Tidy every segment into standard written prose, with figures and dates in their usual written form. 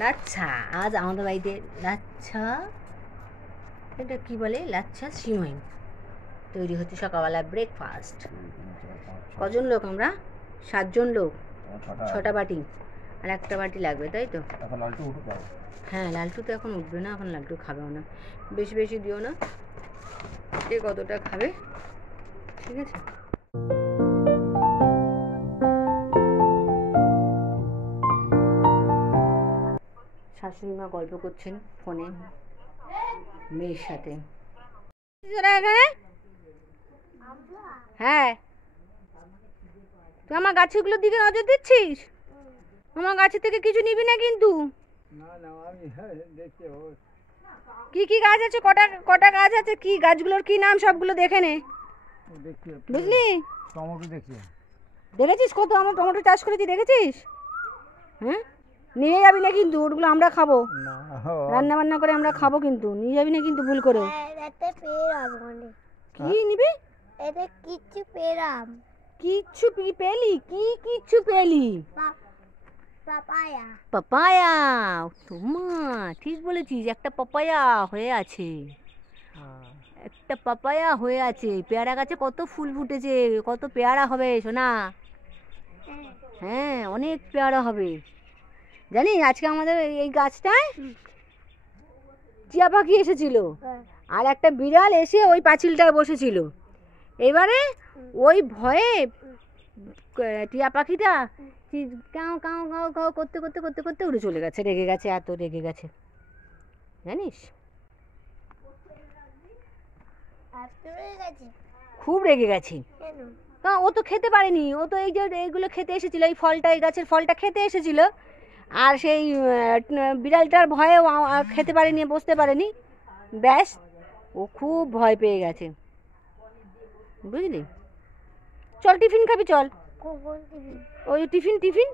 লাচ্ছা, আজ আমাদের বাড়িতে লাচ্ছা, এটা কি বলে, লাচ্ছা সিমাই তৈরি হচ্ছে সকালবেলা ব্রেকফাস্ট। কজন লোক আমরা? 7 জন লোক। 6টা বাটি আর একটা বাটি লাগবে, তাই তো? হ্যাঁ, লালটু তো এখন উঠবে না, এখন লালটু খাবেও না। বেশি বেশি দিও না, এ কতটা খাবে, ঠিক আছে? শাশুড়ি মা গল্প করছেন ফোনে মেয়ের সাথে। হ্যাঁ, তুই আমার গাছগুলোর দিকে নজর দিচ্ছিস? আমার গাছের থেকে কিছু নিবি না কিন্তু। কি কি গাছ আছে, কটা কটা গাছ আছে, কি গাছগুলোর কি নাম সবগুলো দেখে নে, বুঝলি? দেখেছিস কত আমার টমেটো চাষ করেছি, দেখেছিস? হ্যাঁ, নিয়ে যাবি না কিন্তু, ওগুলো আমরা খাবো, রান্না বান্না করে আমরা খাবো, কিন্তু নিয়ে যাবি না কিন্তু ভুল করে। কি নিবি? কিচ্ছু পেলাম। কিচ্ছু পেলি? কি কিচ্ছু পেলি? পাপায়া। তোমা ঠিক বলেছিস, একটা পাপায়া হয়ে আছে, একটা পাপায়া হয়ে আছে। পেয়ারা গাছে কত ফুল ফুটেছে, কত পেয়ারা হবে সোনা। হ্যাঁ, অনেক পেয়ারা হবে। জানিস আজকে আমাদের এই গাছটায় টিয়া পাখি এসেছিল, আর একটা বিড়াল এসে ওই পাঁচিলটায় বসেছিল। এবারে ওই ভয়ে টিয়া পাখিটা কাউ কাউ কাউ কাউ করতে করতে করতে করতে উড়ে চলে গেছে, রেগে গেছে, এত রেগে গেছে জানিস, খুব রেগে গেছে। ও তো খেতে পারেনি, ও তো এই যে এইগুলো খেতে এসেছিল, এই ফলটা, এই গাছের ফলটা খেতে এসেছিল, আর সেই বিড়ালটার ভয়ে খেতে পারেনি, বসতে পারেনি, ব্যাস ও খুব ভয় পেয়ে গেছে, বুঝলি? চল টিফিন খাবি, চল। ওই টিফিন টিফিন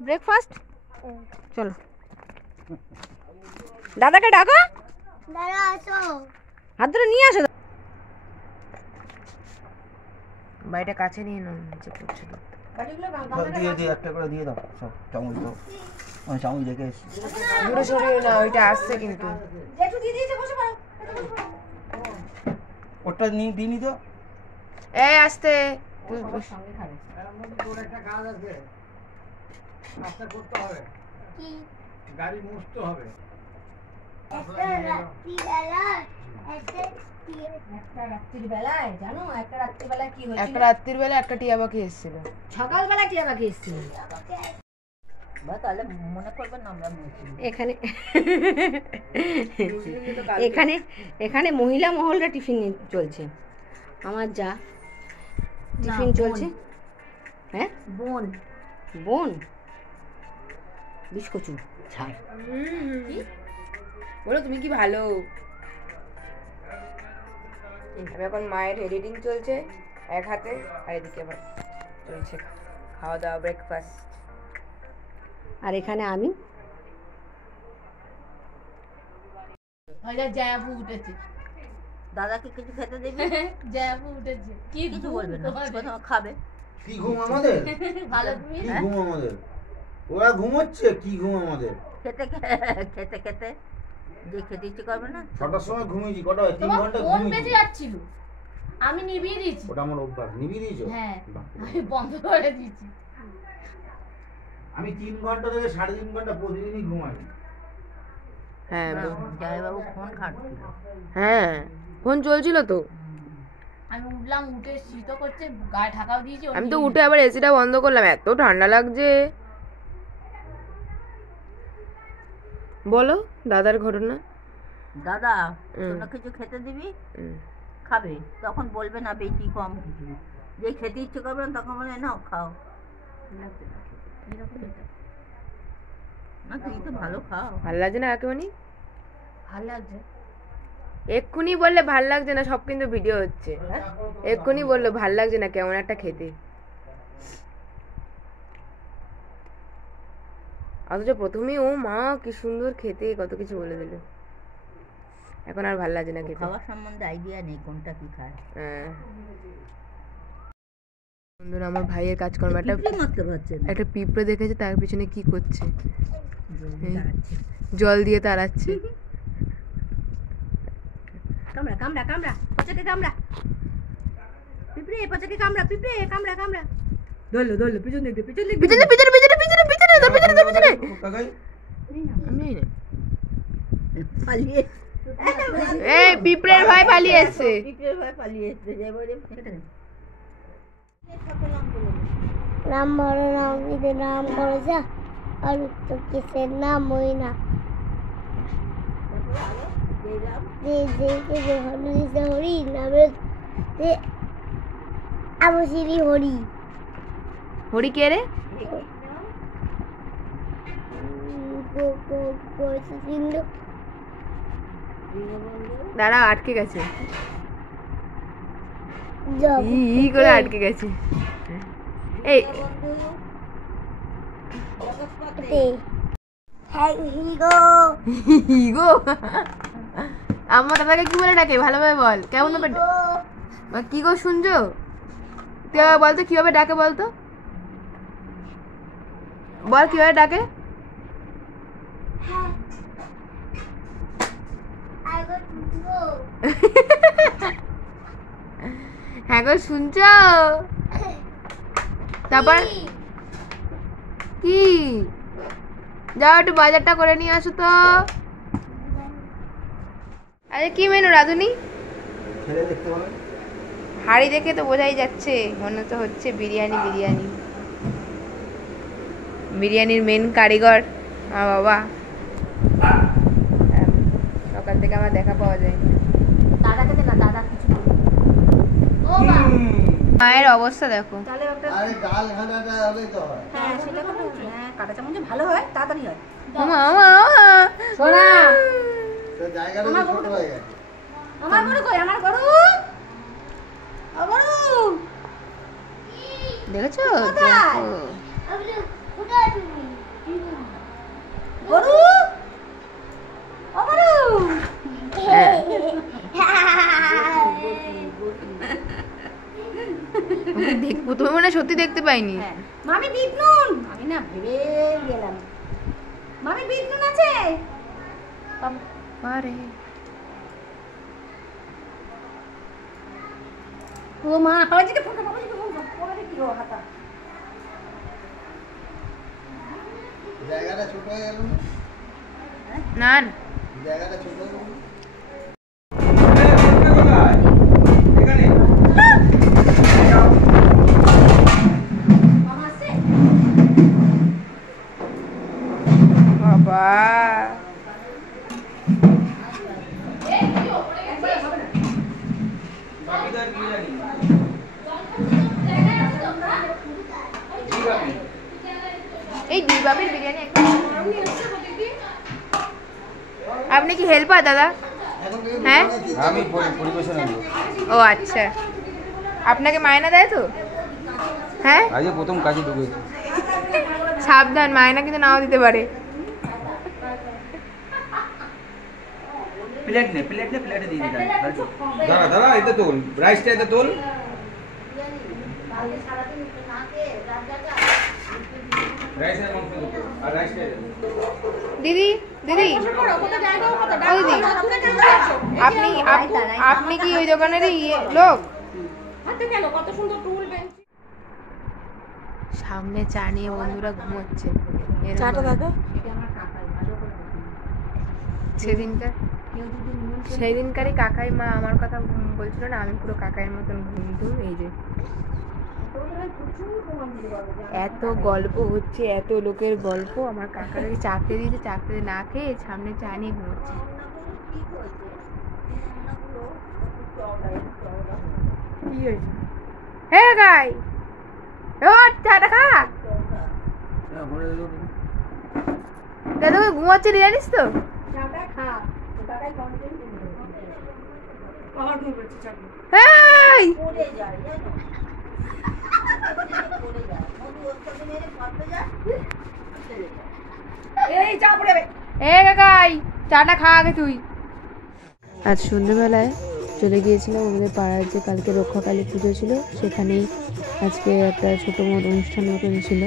ব্রেকফাস্ট, চলো। দাদাকে ডাকো, দাদা আসো, হাত ধরে নিয়ে আসো। বাড়িটা কাছে নিয়ে নাও, নিচে পড়ছে তো। দিয়ে দিয়ে একটা করে দিয়ে দাও সব চামচ দাও, আমি চামচ দেখে এসেছি। দূরে সরিয়ে না, ওইটা আসছে কিন্তু। একটু দিয়ে দিয়েছে, বসে পড়ো। ওটা নিয়ে দিনি তো, এই আসতে তুই সঙ্গে খাবে। এর মধ্যে তোর একটা কাজ আছে, নাস্তা করতে হবে। কি? গাড়ি মুছতে হবে। একটা রাত্রির বেলায় জানো, একটা রাত্রির বেলায় কি হয়েছিল? একটা রাত্রির বেলায় একটা টিয়া পাখি এসেছিল, সকালবেলা টিয়া পাখি এসেছিল। তাহলে মনে করবেন না আমরা এখানে এখানে এখানে মহিলা মহলরা টিফিন চলছে, আমার যা টিফিন চলছে। হ্যাঁ, বোন বোন বিস্কুচু ছাড়, বলো তুমি কি ভালো। এখন মায়ের এডিটিং চলছে এক হাতে, আর এদিকে আবার চলছে খাওয়া দাওয়া, ব্রেকফাস্ট। আর এখানে আমি জয়াপু উঠেছে, দাদাকে কিছু খেতে দেবে। জয়াপু উঠেছে, কি কিছু বলবে না, কোথাও খাবে। কি ঘুম আমাদের? ভালো তুমি কি ঘুম আমাদের? ওরা ঘুমোচ্ছে, কি ঘুম আমাদের? খেতে খেতে খেতে যে খেতে ইচ্ছে করবে না। 6টার সময় ঘুমিয়েছি, কটা হয়? 3 ঘন্টা ঘুমিয়েছি। ফোন বেজে যাচ্ছিল, আমি নিভিয়ে দিয়েছি। ওটা আমার অভ্যাস। নিভিয়ে দিয়েছো? হ্যাঁ, আমি বন্ধ করে দিয়েছি। আমি 3 ঘন্টা থেকে 3.5 ঘন্টা প্রতিদিনই ঘুমাই। হ্যাঁ, জয়বাবু ফোন ঘাঁটছিল। হ্যাঁ, ফোন চলছিল তো। আমি উঠলাম, উঠে শীত করছে, গায়ে ঢাকাও দিয়েছি। আমি তো উঠে আবার এসিটা বন্ধ করলাম, এত ঠান্ডা লাগছে। বলো দাদার ঘটনা। দাদা তোমরা কিছু খেতে দিবি, খাবে, তখন বলবে না বেশি কম কিছু, যে খেতে ইচ্ছে করবে না তখন বলে নাও খাও। না তুই তো ভালো খাও। ভাল লাগছে না একেবারে? ভাল লাগছে, এক্ষুনি বললে ভাল লাগছে না, সব কিন্তু ভিডিও হচ্ছে। এক্ষুনি বললো ভাল লাগছে না, কেমন একটা খেতে, অথচ প্রথমেই ও মা কি সুন্দর খেতে, কত কিছু বলে দিল, এখন আর ভাল লাগছে না খেতে। খাওয়ার সম্বন্ধে আইডিয়া নেই কোনটা কি খায়। হ্যাঁ। বন্ধুরা আমার ভাইয়ের কাজকর্ম একটা পিঁপড়ে দেখেছে, তার পিছনে কি করছে, জল দিয়ে তাড়াচ্ছে। কামড়া কামড়া কামড়া পচাকে কামড়া পিঁপড়ে পচাকে কামড়া পিঁপড়ে কামড়া কামড়া দোল দোল পিছন দিকে পিছন দিকে পিছনে পিছনে পিছনে পিছনে পিছনে তোর পিছনে তোর পিছনে কাকাই আমি না পালিয়ে এই পিঁপড়ের ভয় পালিয়ে এসেছে, পিঁপড়ের ভয় পালিয়ে এসেছে যাই বলে নাম বড় নাম কি নাম বড় যা আর তো কিসের নাম ওই না যে যে যে হরি যে হরি নামে যে আবশিরি হরি হরি কে রে? দাঁড়া আটকে গেছে, ই করে আটকে গেছে। এই হিগো আমার দাদাকে কি বলে ডাকে ভালোভাবে বল, কেমন ভাবে কি গো শুনছো? তুই বলতো কিভাবে ডাকে, বলতো বল কিভাবে ডাকে। হ্যাঁ গো শুনছো? তারপর কি যাও একটু বাজারটা করে নিয়ে আসো তো। আরে কি মেনু রাধুনি? হাড়ি দেখে তো বোঝাই যাচ্ছে, মনে তো হচ্ছে বিরিয়ানি। বিরিয়ানি বিরিয়ানির মেন কারিগর বাবা। সকাল থেকে আমার দেখা পাওয়া যায়নি। দাদাকে দে না, দাদা কিছু মায়ের অবস্থা দেখো। আরে ডাল ঘাটাটা হবে তো। হ্যাঁ সেটা তো হ্যাঁ কাটা চামচে ভালো হয়, তাড়াতাড়ি হয়। মামা সোনা তো জায়গাটা ছোট হয়ে গেছে। আমার গরু কই, আমার গরু ও গরু দেখেছো? গরু ও গরু দেখবো তুমি মনে সত্যি দেখতে পাইনি। মামি বিট নুন, আমি না ভেবে গেলাম মামি বিট নুন আছে। আরে ও মা বাবাজিকে ফোন কর, বাবাজিকে ফোন কর, বাবাজি কি গো হাতা জায়গাটা ছোট হয়ে গেল না, জায়গাটা ছোট হয়ে গেল। বাবা এই দিবাবের বিরিয়ানি আপনি কি হেল্পার দাদা? হ্যাঁ আমি পরিবেশন করব। ও আচ্ছা, আপনাকে মায়না দেয় তো? হ্যাঁ আজকে প্রথম কাজে ঢুকেছি। সাবধান, মায়না কিন্তু নাও দিতে পারে। প্লেট নে প্লেটে দিয়ে দিই। দাঁড়া দাঁড়া, এটা তোল, রাইসটা এটা তোল। রাইসের মাংস দিতে আর রাইসটা দিদি দিদি ও দিদি আপনি আপনি কি ওই দোকানেরই লোক? সামনে চা নিয়ে বন্ধুরা ঘুমোচ্ছে। সেদিনকারই কাকাই মা আমার কথা বলছিল না, আমি পুরো কাকাইয়ের মতন ঘুমধু। এই যে এত গল্প হচ্ছে, এত লোকের গল্প, আমার কাকাকে চাকরি দিয়েছে, চাকরি না খেয়ে সামনে চা নিয়ে ঘুমোচ্ছে। কি হয়েছে? হে গাই চাটা খা। তোকে ঘুমাচ্ছে জানিস তো? চাটা খা আগে তুই। আজ সন্ধ্যেবেলায় চলে গিয়েছিলাম আমাদের পাড়ার যে কালকে রক্ষাকালী পুজো ছিল সেখানেই আজকে একটা ছোটো মতো অনুষ্ঠান মতন ছিল,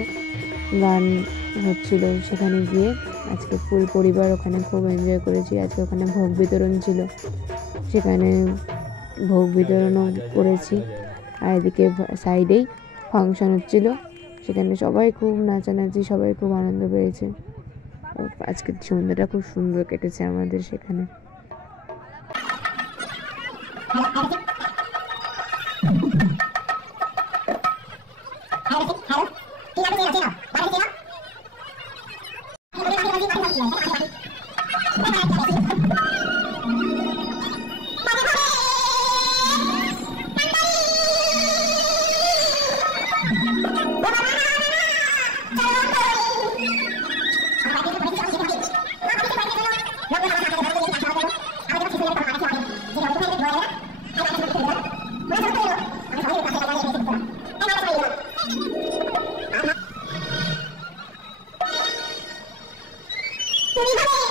গান হচ্ছিল, সেখানে গিয়ে আজকে ফুল পরিবার ওখানে খুব এনজয় করেছি। আজকে ওখানে ভোগ বিতরণ ছিল, সেখানে ভোগ বিতরণও করেছি। আর এদিকে সাইডেই ফাংশন হচ্ছিল, সেখানে সবাই খুব নাচানাচি, সবাই খুব আনন্দ পেয়েছে। আজকের সন্ধ্যাটা খুব সুন্দর কেটেছে আমাদের সেখানে। তুমি